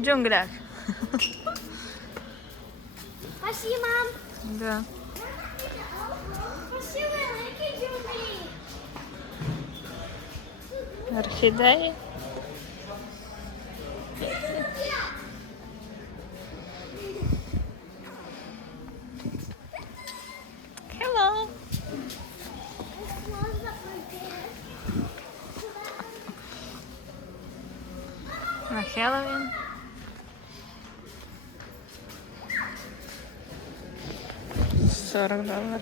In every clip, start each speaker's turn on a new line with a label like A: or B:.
A: В джунглях.
B: Пошли, мам.
A: Да.
B: Пошли,
A: 40 доларів.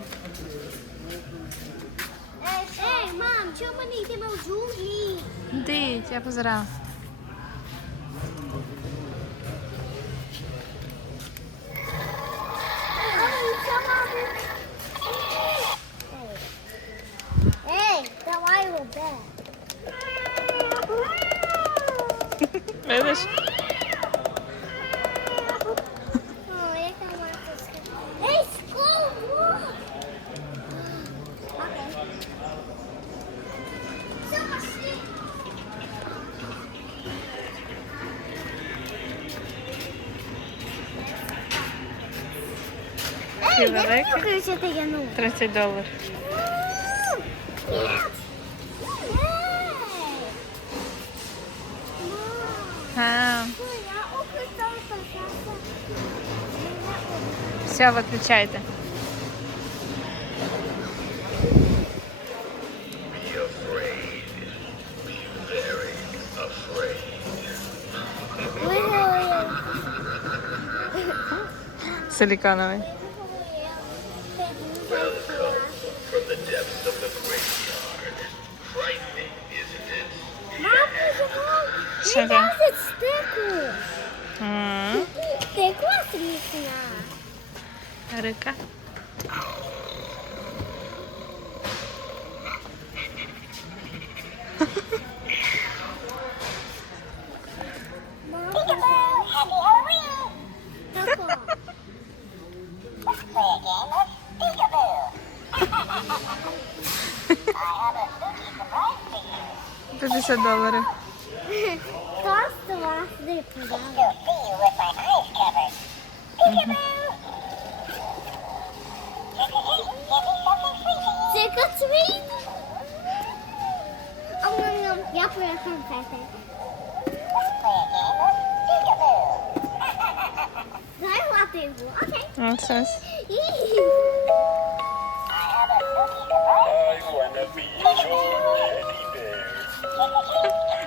B: Ей, мам, чому ми не йдемо в джунглі?
A: Дивіться, я позирав.
B: Ей, давай його
A: Видиш? 30
B: я ну.
A: 30 доларів. Все, виключайте.
C: Силикановой.
B: Мама,
A: Що
B: не
A: там?
B: досить стику.
A: М,
B: Стекла смішна.
C: Teddy bear.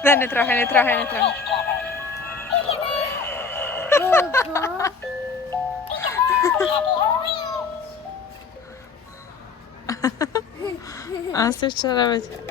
A: Не, не трогай, не трогай, не трогай.
B: Ого.
A: А це що робить?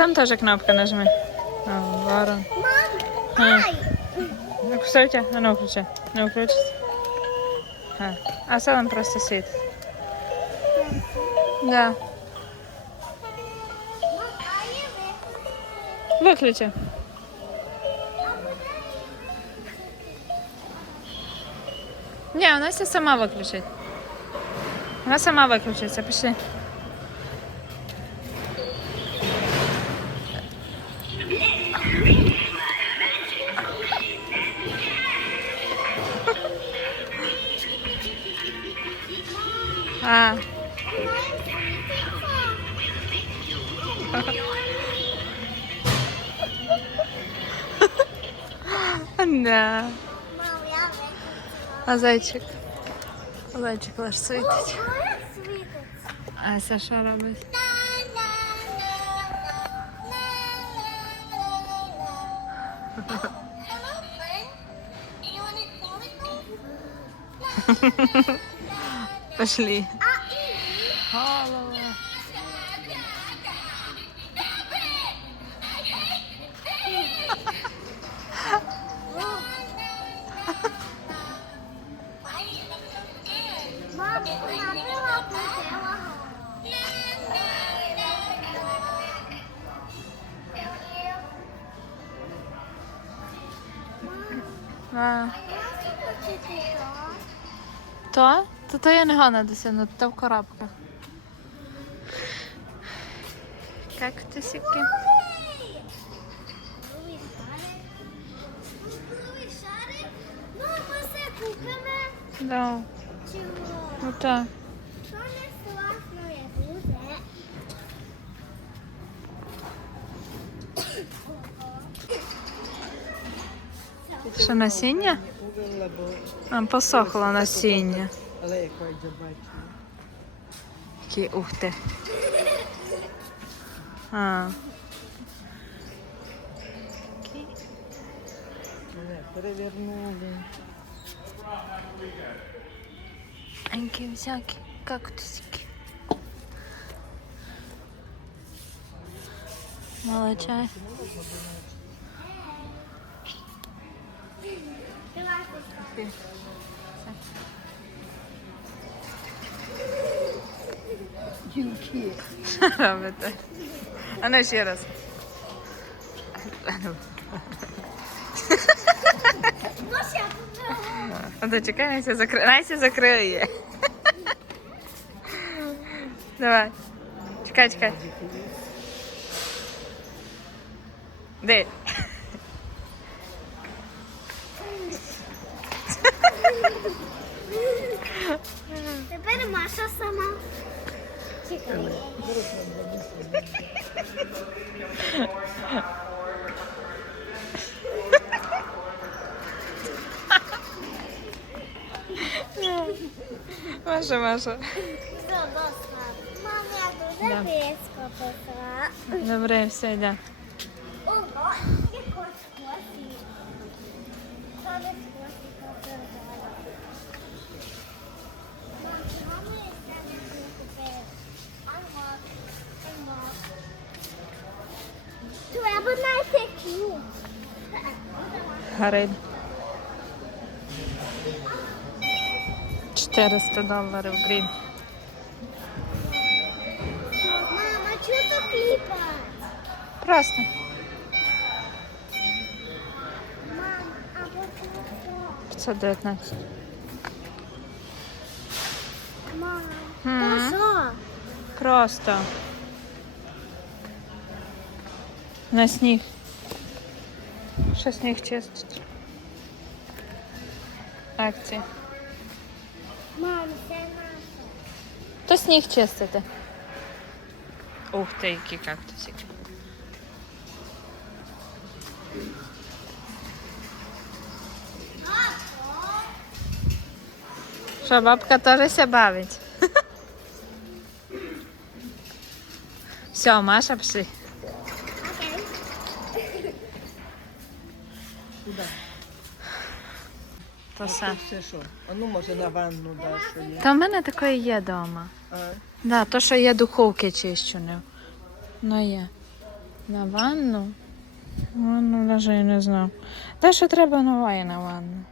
A: там теж кнопка нажми. О, ворон.
B: Мам,
A: Ай.
B: ай!
A: Ну, кстати, а ну включи. Не включиться. А, а це він просто світ. Да.
B: Мам, а я ви-
A: Виключи. Ні, вона ся сама виключить. Вона сама виключиться, пішли. А. Да.
B: Мам, я ви-
A: А зайчик? Зайчик лиш світить.
B: О, як світиться.
A: Ася що робить?
D: Hello,
B: Круглий шарик. Ну, ми все купимо.
A: Да.
B: Чого?
A: Ну так.
B: Що не класно є дуже.
A: Що насіння? А, посохло насіння.
E: Але як я бачу.
A: Які ух ти. А.
E: Мене перевернули.
A: Які всякі кактусики. Молочай.
E: Дівки.
A: Робите. А ну ще раз. Ну.
B: Ну, ще попробуємо.
A: А то чекай, Настя закриє. Настя закриє. Давай. Чекай, чекай. Де?
B: Маша сама. Чекай.
A: Маша, Маша.
B: Все, я дуже
A: Да.
B: близько пішла.
A: Добре, все, йде.
B: Ого, якось косі. Що не косі показала? Мам, чого ми саме не купили? Unlock, unlock. Треба знайти ключ.
A: Гарить. 400 доларів грін.
B: Мама, чого то кліпать?
A: Просто.
B: Мам, а вот що?
A: 519.
B: Мам,
A: М.
B: що?
A: Просто. На сніг. Що сніг чистить? Акції.
B: Мам, це наше.
A: То сніг чистити. Ух ти, які кактусики. Що, бабка теж ся бавить? Все, Маша, пішли. То все.
E: все що? А ну може на ванну даш.
A: Та в мене такої є вдома. Да, то, що є духовки чищу не. Ну є. На ванну. Ванну навіть я не знав. Те, що треба нової на ванну.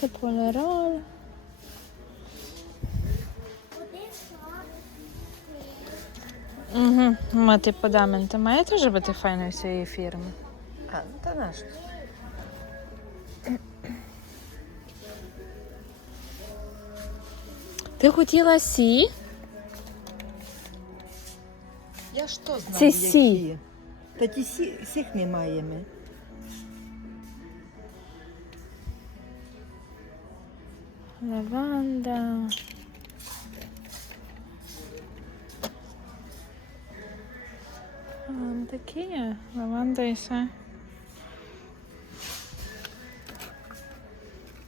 A: Це поліроль. Угу. Мати подаменти. Має теж бути файною цієї фірми.
E: А, ну та наш.
A: Ти хотіла сі?
E: Я ж то знаю,
A: Це
E: які.
A: сі.
E: Та ті сі, всіх не маємо.
A: Лаванда. taquinha, lavandessa.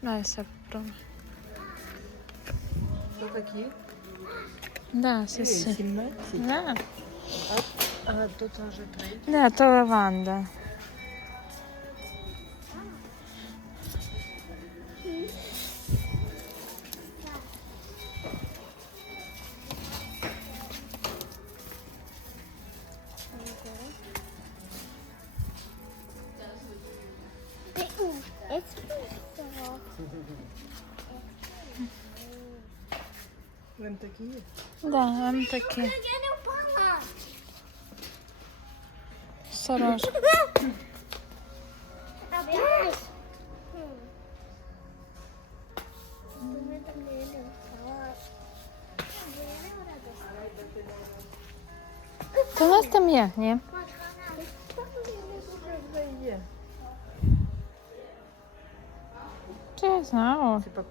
A: Daj seprom.
E: Что такие?
A: Да,
E: соси.
A: Да.
E: А, а тут тоже
A: Да, то лаванда.
B: Beautiful.
E: Вам такі є?
A: Да, вам такі.
B: Я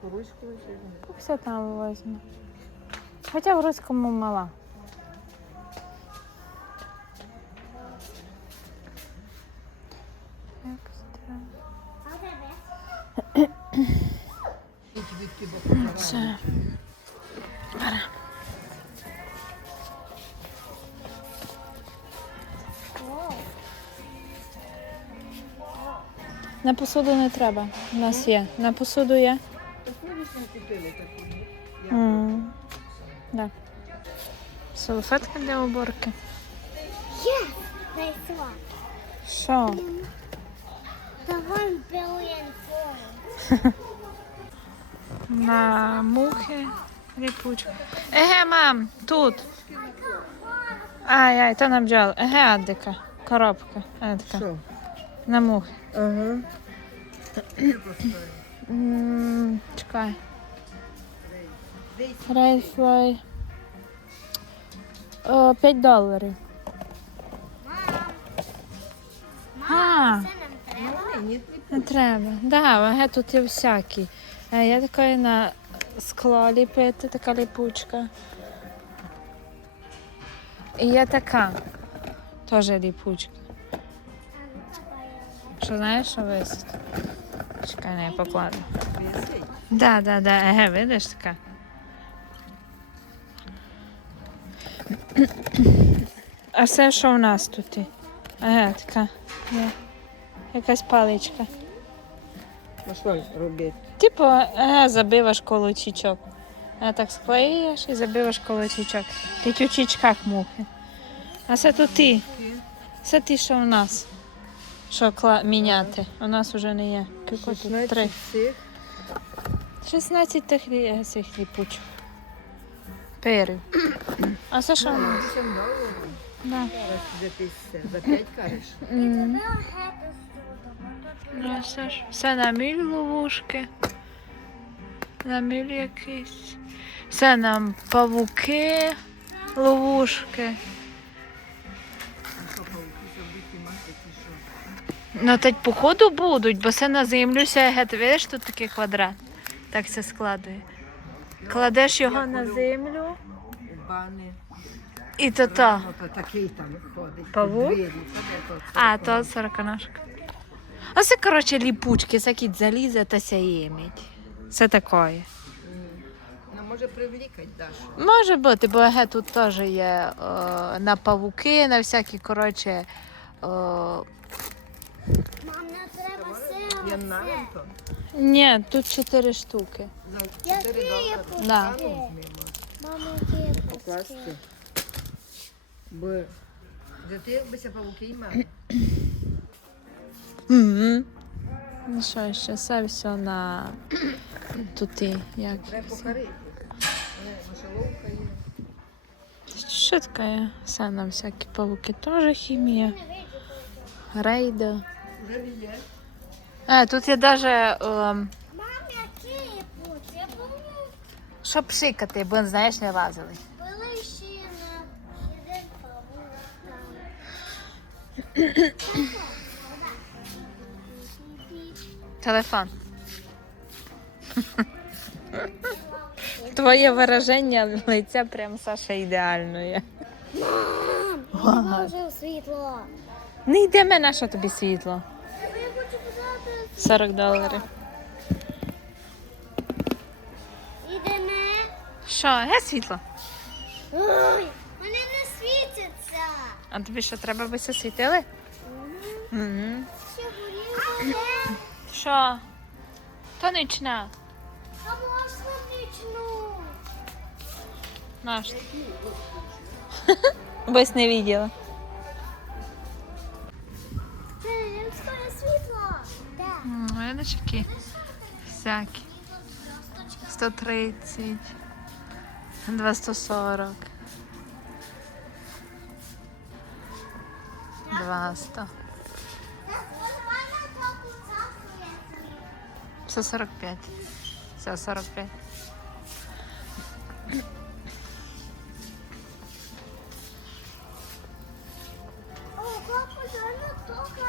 A: знаю.
E: Це покурочку чи
A: Все там візьме. Хоча в руському мала. Це. Бери. На посуду не треба. У нас є. На посуду є.
E: Таку.
A: М, Да. Салфетка для уборки. Що? На мухи ліпучку. Еге, мам, тут. Ай, ай, то на бджол. Еге, Адика. Коробка. Адика.
E: Що?
A: На мухи.
E: Ага.
A: Чекай. Рейфлай. 5 доларів. А,
B: треба.
E: Ні, ні,
A: не треба. Да, ваге тут є всякі. Е, Є такої на скло ліпити, така ліпучка. І є така. Теж ліпучка. Що знаєш, що висить? Чекай, не я покладу. Да, да, да, еге, видиш така. А все, що у нас тут? є? Така. Є. Якась паличка.
E: Ну що робити?
A: Типу, еге, забиваш колотічок. А так склеїш і забиваш колотічок. Ти у чічках мухи. А це тут ти. Це ті, що у нас. Що кла... міняти. У нас вже не є. Кілько тут? Три.
E: 16
A: тих цих ліпучих. Перів. А це що у нас?
E: Це мало.
A: Да.
E: За. 5 кажеш?
B: We'll
A: ну, Все, ж. все на міль ловушки. На міль якийсь. Все нам павуки, ловушки. Ну так походу будуть, бо це на землю сяге. Ти видиш, тут такий квадрат. Так це складує. Кладеш його на землю
E: бани.
A: І то то.
E: Такий там ходить.
A: Павук?
E: Двері, це де то
A: А, то сороконожка. Оце, коротше, ліпучки, всякі заліза та сяєміть. Це таке.
E: Ну, може привлікать Дашу.
A: Може бути, бо ге тут теж є о, на павуки, на всякі, коротше. О...
B: Мам, не треба
E: Я навіть
A: Ні, тут чотири штуки.
E: за 4 долари.
A: Да.
E: Стану з.
B: Мама, які.
E: Бо за ти якбися павуки мали.
A: Ну що ще, все все на тут і як.
E: Треба покорити. Е, Мишоловка є.
A: Що таке? Все на всякі павуки теж хімія. Рейда.
E: Вже є.
A: А, тут є навіть ем,
B: Мам, які путь? Я помню,
A: що пшикати, бо знаєш, не лазили. Телефон. Твоє вираження лиця прям Саша ідеально є.
B: Положив світло.
A: Не йде мене, що тобі світло.
B: Я хочу подати.
A: 40 доларів.
B: Ідеме.
A: Що, є світло?
B: Ой.
A: А тобі що, треба все світили? Угу. Що? То нічна.
B: А можна нічну.
A: Наш. Бось не
B: римське світло.
A: Видиш, які всякі. 130, 240, 200, 145. Все, 45.
B: О, папа, реально только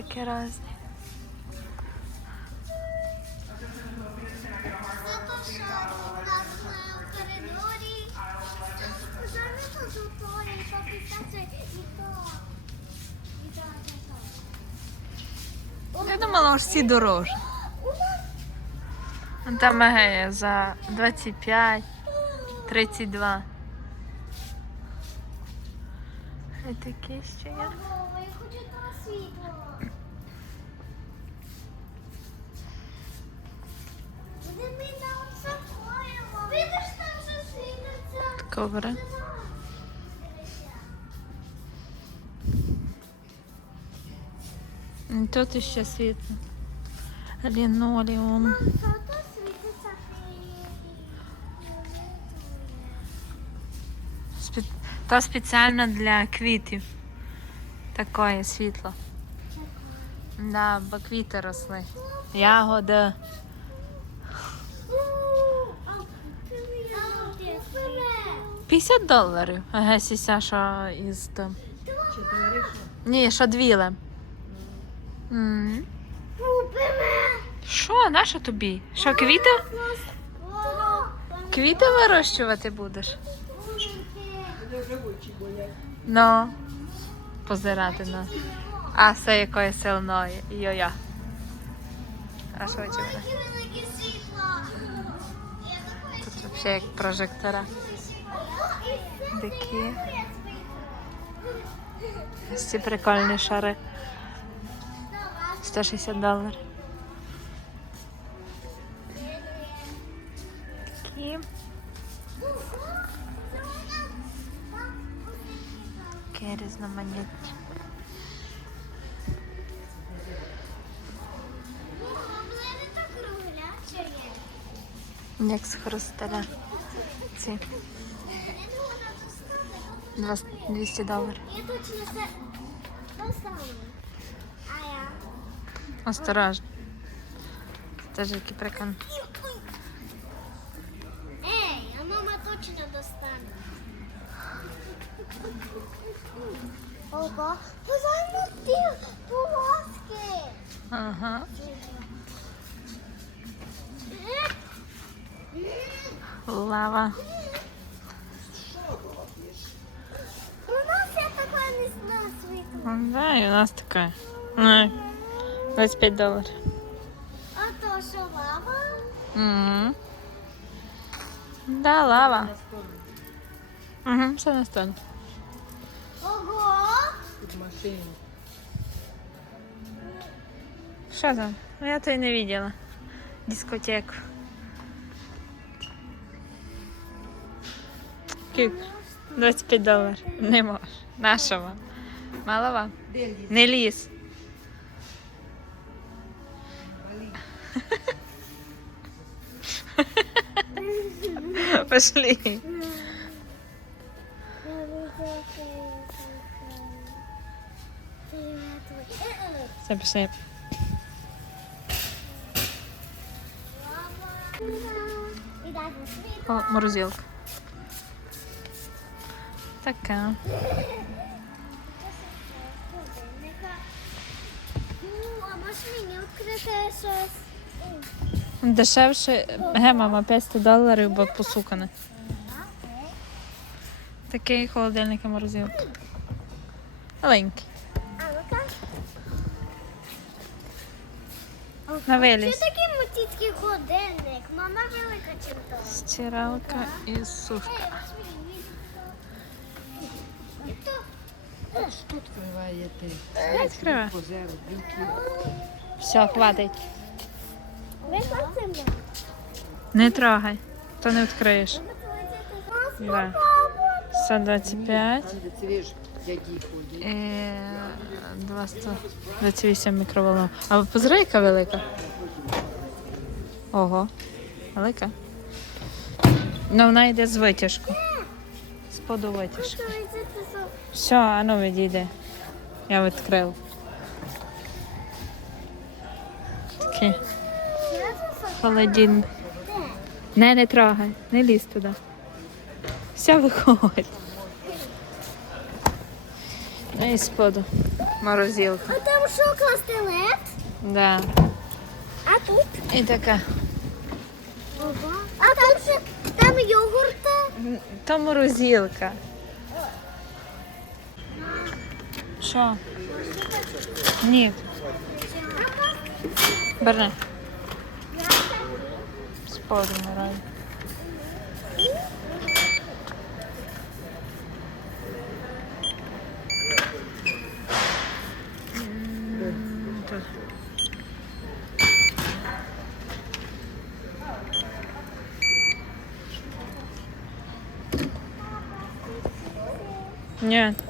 B: І то.
A: Я думала, ось ці дорожні. Там егея за 25, 32. І такі ще є. Коври. Тут ще світло. Лінолеум.
B: То
A: спеціально для квітів. Такое світло. Да, бо квіти росли. Ягода. 50 доларів. Ага, сіся, із там. Ні, що двіле. Що, на що тобі? Що, квіти? Квіти вирощувати будеш? Ну, позирати на. А, це якої сильної. Йо-я. А що мене? Тут взагалі як прожектора. Такі. Ось ці прикольні шари. 160 доларів. Такі. Такі різноманітні. Як з хрусталя. Ці 200 доларів.
B: Я точно це то саме. А я?
A: Осторожно. Які прикольні.
B: Ей, а мама точно достане. Ого, полоски.
A: Ага. Лава. Да, і у нас така. Ну, 25 доларів.
B: А то що лава?
A: Угу. Да, лава. Угу, все на столі.
B: Ого!
E: Під машину.
A: Що там? Ну, Я то й не видела. Дискотеку. Кік. 25 доларів. Не можеш. Нашого. Мало вам?
E: Де ліс?
A: Не ліз. Пошли. Все, пішли. О, морозилка. Така.
B: Щось?
A: Дешевше. Ге, мама, 500 доларів, бо посукане. Такий холодильник і морозилка. Маленький. На виліз.
B: Що такий мотицький годинник? Мама велика чим то.
A: Стиралка і сушка.
B: Возьми, візьми. І то.
A: Все, хватить. Не трогай, то не відкриєш. Да. 125
E: Там, де це ж дяді ходять.
A: і 228 мікроволнов. А позирайка велика? Ого, велика. Ну, вона йде з витяжку. З. Все, а ну відійди. Я відкрив. Такий холодильник. Не, не трогай, не лізь туди. Все виходь. Ну і споду. Морозилка.
B: А там що класти лед?
A: Да.
B: А тут?
A: І така.
B: Ого. А там ще там йогурти.
A: То морозилка. Що? Ні.
F: Бери. Спорю рай. Нет.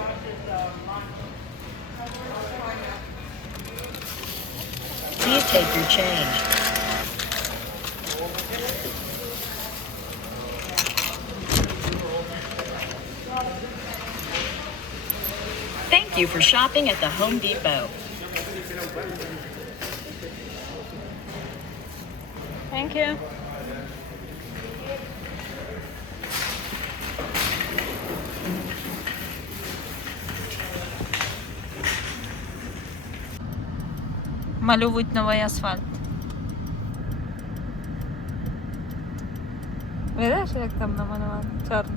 F: take your change. Thank you for shopping at the Home Depot.
A: Thank you. Малюють новий асфальт. Видиш, як там намалювали? Чорно.